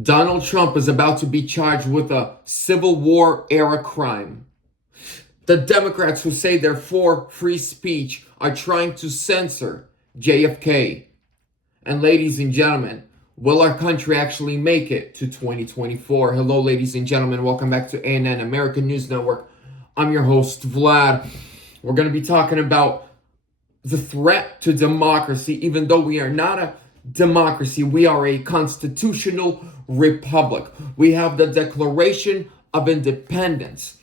Donald Trump is about to be charged with a Civil War era crime. The Democrats who say they're for free speech are trying to censor JFK. And ladies and gentlemen, will our country actually make it to 2024? Hello, ladies and gentlemen. Welcome back to ANN, American News Network. I'm your host, Vlad. We're going to be talking about the threat to democracy. Even though we are not a democracy, we are a constitutional republic. We have the Declaration of Independence.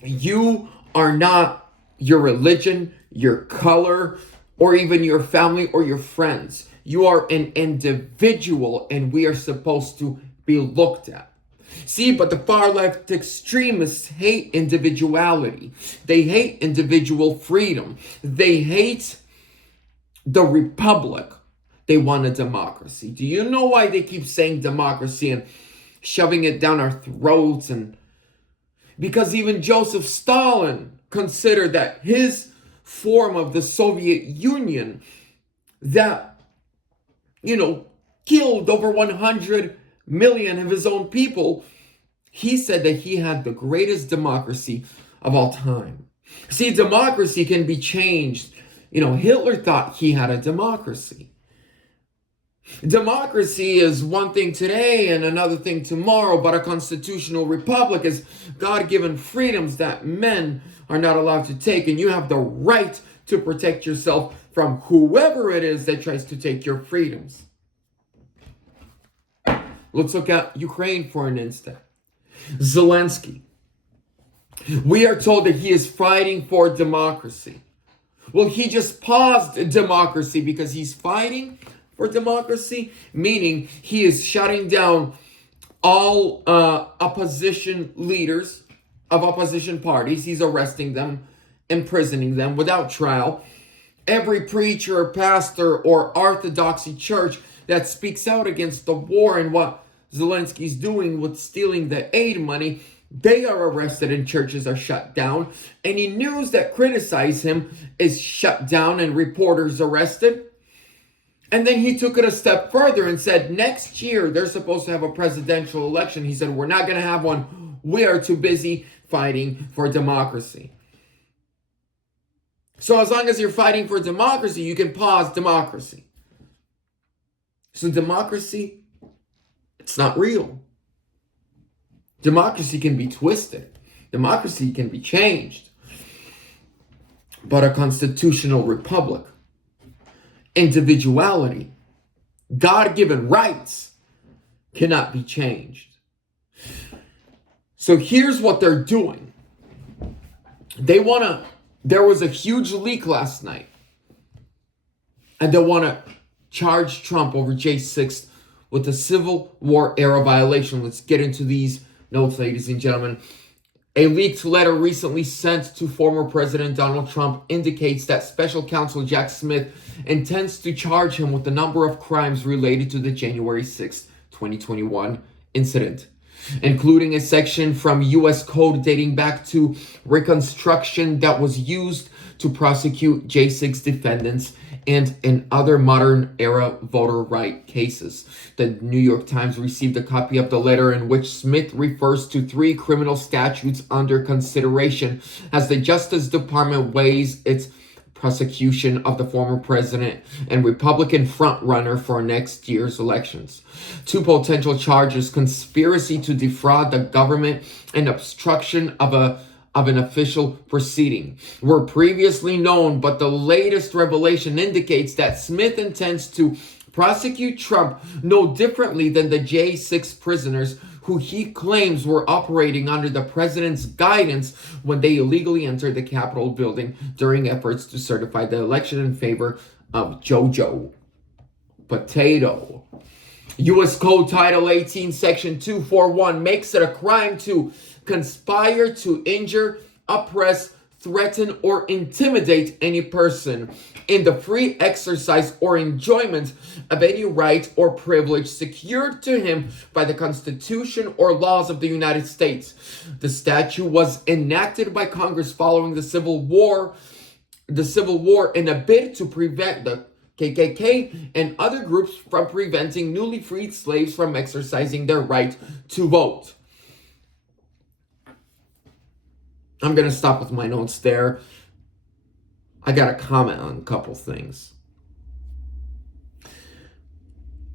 You are not your religion, your color, or even your family or your friends. You are an individual, and we are supposed to be looked at. See, but the far left extremists hate individuality. They hate individual freedom. They hate the republic. They want a democracy. Do you know why they keep saying democracy and shoving it down our throats? And because even Joseph Stalin considered that his form of the Soviet Union that, killed over 100 million of his own people, he said that he had the greatest democracy of all time. See, democracy can be changed. Hitler thought he had a democracy. Democracy is one thing today and another thing tomorrow, but a constitutional republic is God-given freedoms that men are not allowed to take, and you have the right to protect yourself from whoever it is that tries to take your freedoms. Let's look at Ukraine for an instant. Zelensky. We are told that he is fighting for democracy. Well, he just paused democracy because he's fighting for democracy, meaning he is shutting down all opposition leaders of opposition parties. He's arresting them, imprisoning them without trial. Every preacher, pastor, or orthodoxy church that speaks out against the war and what Zelensky's doing with stealing the aid money, they are arrested and churches are shut down. Any news that criticize him is shut down and reporters arrested. And then he took it a step further and said, next year they're supposed to have a presidential election. He said, we're not going to have one. We are too busy fighting for democracy. So as long as you're fighting for democracy, you can pause democracy. So democracy, it's not real. Democracy can be twisted. Democracy can be changed. But a constitutional republic, individuality, God-given rights cannot be changed. So here's what they're doing. There was a huge leak last night, and they want to charge Trump over J6 with a Civil War era violation. Let's get into these notes, ladies and gentlemen. A leaked letter recently sent to former President Donald Trump indicates that Special Counsel Jack Smith intends to charge him with a number of crimes related to the January 6, 2021 incident, including a section from U.S. Code dating back to Reconstruction that was used to prosecute J6 defendants and in other modern-era voter right cases. The New York Times received a copy of the letter in which Smith refers to 3 criminal statutes under consideration as the Justice Department weighs its prosecution of the former president and Republican frontrunner for next year's elections. 2 potential charges: conspiracy to defraud the government and obstruction of an official proceeding were previously known, but the latest revelation indicates that Smith intends to prosecute Trump no differently than the J6 prisoners who he claims were operating under the president's guidance when they illegally entered the Capitol building during efforts to certify the election in favor of Jojo Potato. U.S. Code Title 18, Section 241 makes it a crime to conspire to injure, oppress, threaten, or intimidate any person in the free exercise or enjoyment of any right or privilege secured to him by the Constitution or laws of the United States. The statute was enacted by Congress following the Civil War in a bid to prevent the KKK, and other groups from preventing newly freed slaves from exercising their right to vote. I'm going to stop with my notes there. I got to comment on a couple things.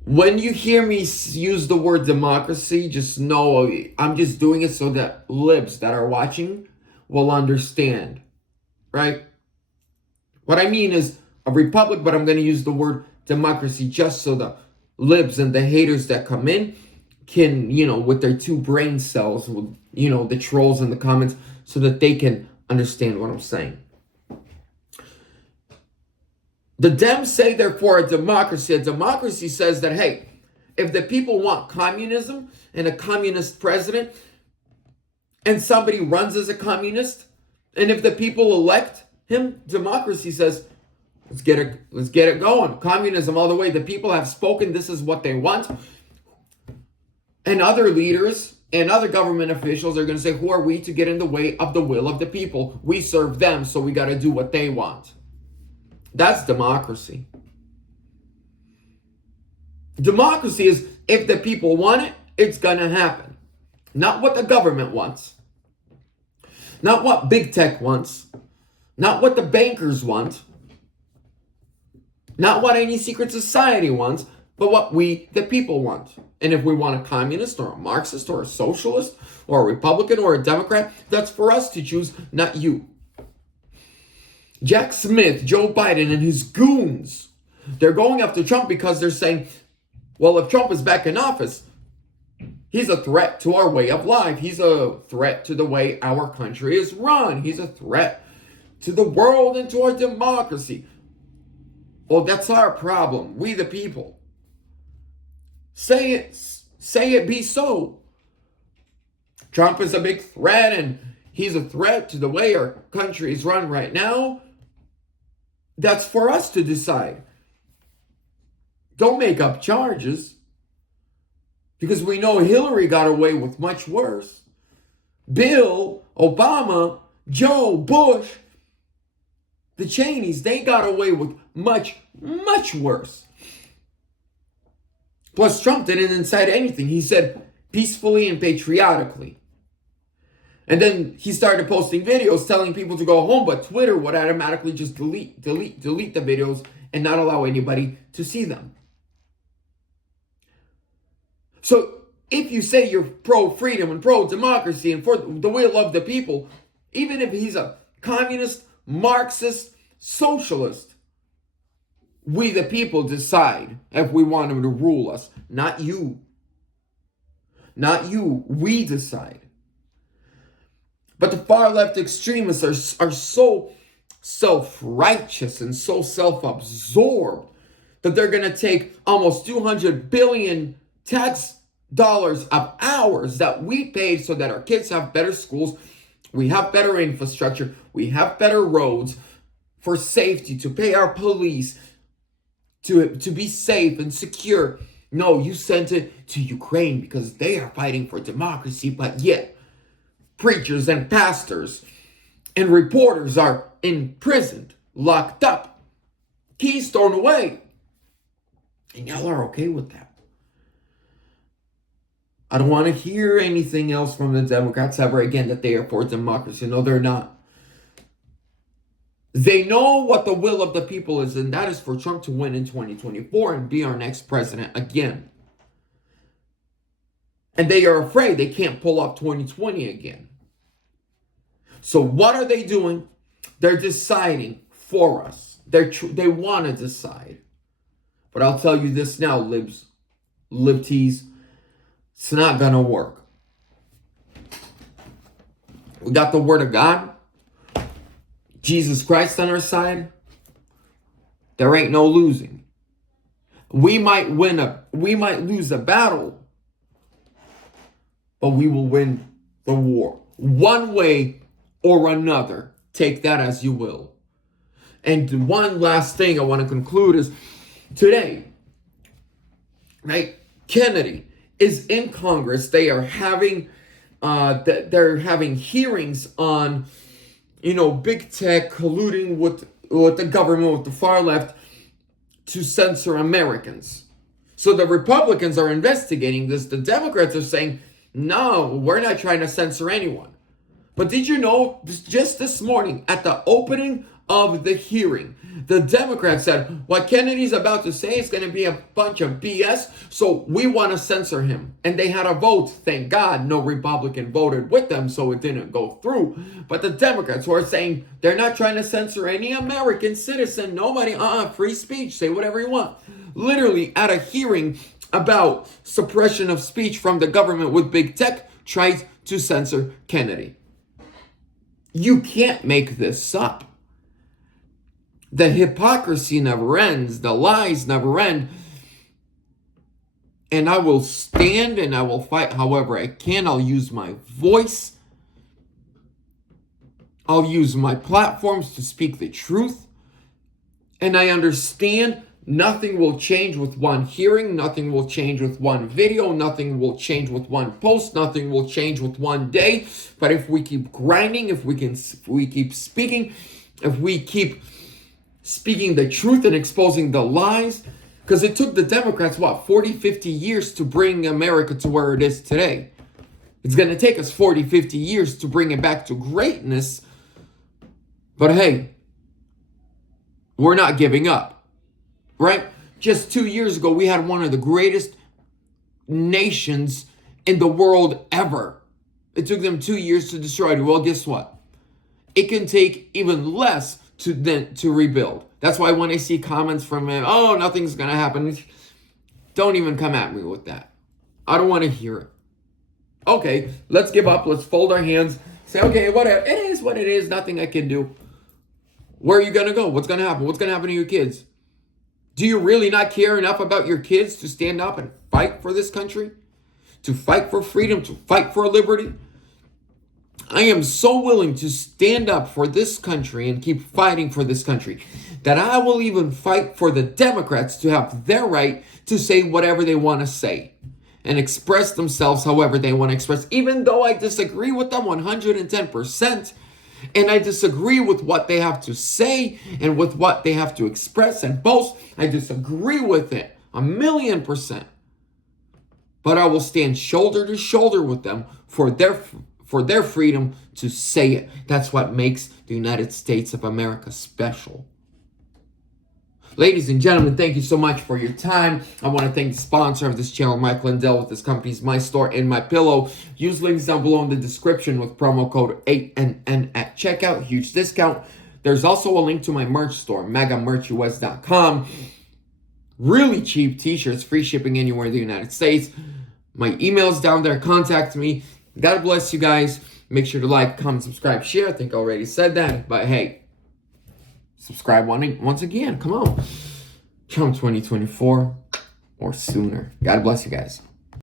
When you hear me use the word democracy, just know I'm just doing it so that libs that are watching will understand, right? What I mean is a republic, but I'm going to use the word democracy just so the libs and the haters that come in can, with their two brain cells, with, the trolls in the comments, so that they can understand what I'm saying. The Dems say they're for a democracy. A democracy says that, hey, if the people want communism and a communist president, and somebody runs as a communist, and if the people elect him, democracy says, let's get it going. Communism all the way. The people have spoken. This is what they want. And other leaders and other government officials are going to say, who are we to get in the way of the will of the people? We serve them, so we got to do what they want. That's democracy. Democracy is if the people want it, it's going to happen. Not what the government wants. Not what big tech wants. Not what the bankers want. Not what any secret society wants, but what we, the people, want. And if we want a communist or a Marxist or a socialist or a Republican or a Democrat, that's for us to choose, not you. Jack Smith, Joe Biden, and his goons, they're going after Trump because they're saying, well, if Trump is back in office, he's a threat to our way of life. He's a threat to the way our country is run. He's a threat to the world and to our democracy. Well, that's our problem. We the people. Say it be so. Trump is a big threat and he's a threat to the way our country is run right now. That's for us to decide. Don't make up charges. Because we know Hillary got away with much worse. Bill, Obama, Joe, Bush, the Cheneys, they got away with much, much worse. Plus, Trump didn't incite anything. He said peacefully and patriotically. And then he started posting videos telling people to go home, but Twitter would automatically just delete the videos and not allow anybody to see them. So if you say you're pro-freedom and pro-democracy and for the will of the people, even if he's a communist, Marxist, socialist, we the people decide if we want him to rule us. Not you. Not you. We decide. But the far left extremists are so self-righteous and so self-absorbed that they're going to take almost 200 billion tax dollars of ours that we paid so that our kids have better schools, we have better infrastructure, we have better roads for safety, to pay our police, to be safe and secure. No, you sent it to Ukraine because they are fighting for democracy, but yet preachers and pastors and reporters are imprisoned, locked up, keys thrown away. And y'all are okay with that. I don't want to hear anything else from the Democrats ever again that they are for democracy. No, they're not. They know what the will of the people is, and that is for Trump to win in 2024 and be our next president again. And they are afraid they can't pull off 2020 again. So what are they doing? They're deciding for us. They want to decide. But I'll tell you this now, libties. It's not going to work. We got the Word of God, Jesus Christ on our side. There ain't no losing. We might lose a battle, but we will win the war. One way or another. Take that as you will. And one last thing I want to conclude is today, right? Kennedy is in Congress. They are having hearings on, big tech colluding with the government, with the far left, to censor Americans. So the Republicans are investigating this. The Democrats are saying, no, we're not trying to censor anyone. But did you know, just this morning, at the opening of the hearing, the Democrats said, what Kennedy's about to say is going to be a bunch of BS, so we want to censor him. And they had a vote. Thank God no Republican voted with them, so it didn't go through. But the Democrats were saying they're not trying to censor any American citizen. Nobody, free speech, say whatever you want. Literally, at a hearing about suppression of speech from the government with big tech, tried to censor Kennedy. You can't make this up. The hypocrisy never ends. The lies never end. And I will stand and I will fight however I can. I'll use my voice. I'll use my platforms to speak the truth. And I understand nothing will change with one hearing. Nothing will change with one video. Nothing will change with one post. Nothing will change with one day. But if we keep grinding, if we keep speaking, if we keep speaking the truth and exposing the lies, because it took the Democrats, 40, 50 years to bring America to where it is today. It's going to take us 40, 50 years to bring it back to greatness. But hey, we're not giving up, right? Just 2 years ago, we had one of the greatest nations in the world ever. It took them 2 years to destroy it. Well, guess what? It can take even less to rebuild. That's why when I see comments from him, oh, nothing's going to happen, don't even come at me with that. I don't want to hear it. Okay, let's give up. Let's fold our hands. Say, okay, whatever. It is what it is. Nothing I can do. Where are you going to go? What's going to happen? What's going to happen to your kids? Do you really not care enough about your kids to stand up and fight for this country? To fight for freedom? To fight for liberty? I am so willing to stand up for this country and keep fighting for this country that I will even fight for the Democrats to have their right to say whatever they want to say and express themselves however they want to express, even though I disagree with them 110%. And I disagree with what they have to say and with what they have to express and boast. I disagree with it 1,000,000%. But I will stand shoulder to shoulder with them for their freedom to say it. That's what makes the United States of America special. Ladies and gentlemen, thank you so much for your time. I want to thank the sponsor of this channel, Mike Lindell, with his company's My Store and My Pillow. Use links down below in the description with promo code 8NN at checkout. Huge discount. There's also a link to my merch store, megamerchus.com. Really cheap t-shirts, free shipping anywhere in the United States. My email's down there. Contact me. God bless you guys. Make sure to like, comment, subscribe, share. I think I already said that. But hey, subscribe once again. Come on. Trump 2024 or sooner. God bless you guys.